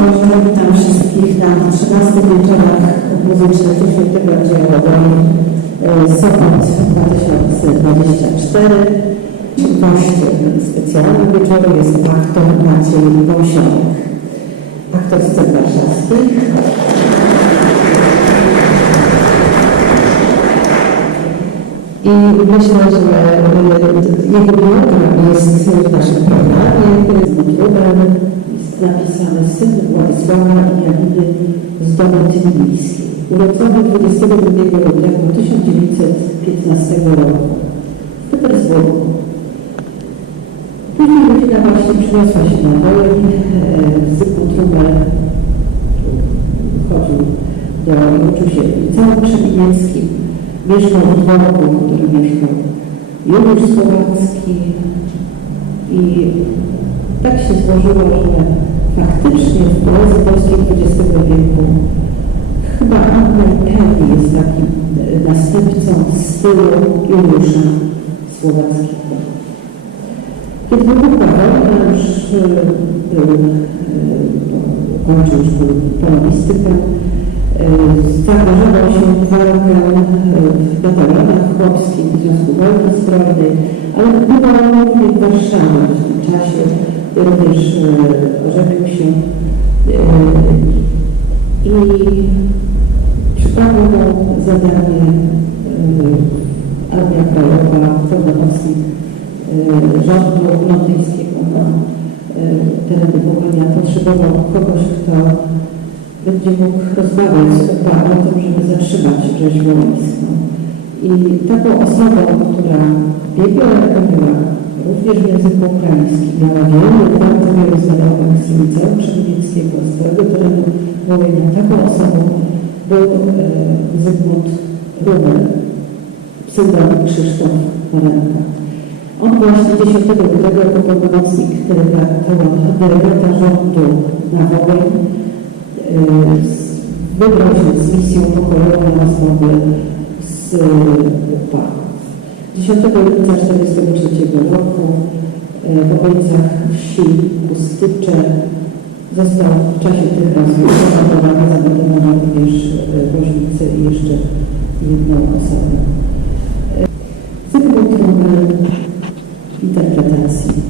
Boże, witam wszystkich na 13 wieczorach muzycznych Świętego Dziełowej Sopot 2024. Gościem specjalnym wieczoru jest aktor Maciej Wąsiołek, aktor scen warszawskich. I myślę, że jego biogram jest w naszym programie. Biogram jest napisany syn Władysława i Janiny z domu Tbilskiej. Urodzony 22 lutego 1915 roku w Petersburgu. Później rodzina właśnie przyniosła się na Wołyń. Zygmunt Rumel chodził do uczył się w liceum przemienieckim. Mieszkał w dworku, w którym mieszkał Juliusz Słowacki i tak się złożyło, że faktycznie w poezji polskiej XX wieku chyba Andrzej Kelly jest takim następcą stylu Juliusza Słowackiego. Kiedy wybuchła wojna, już był, kończył szkołę polonistykę, zaangażował się w walkę w batalionach chłopskich w Związku Wojny Zbrojnej, ale bywał również w Warszawie w tym czasie, również ożenił się i przypadło mu zadanie Armia Krajowa, pełnomocnik rządu londyńskiego na tereny Wołynia potrzebował kogoś, kto będzie mógł rozmawiać o tym, żeby zatrzymać rzeź wołyńską. I taką osobą, która biegła była również w języku ukraińskim, miała wielu, bardzo wielu znajomych z liceum Przemynickiego, z całego terenu Wołynia. Taką osobą był e, Zygmunt Rumel, pseudonim Krzysztof Marenka. On właśnie 10 lutego jako pełnomocnik delegata rządu na Wołyń wybrał się z misją pokojową na rozmowy z UPA. 10 lipca 1943 roku w okolicach wsi Pustycze został w czasie tych rozmów zamordowany, zamordowano również woźnicę i jeszcze jedną osobę. Zygmunt Rumel interpretacji.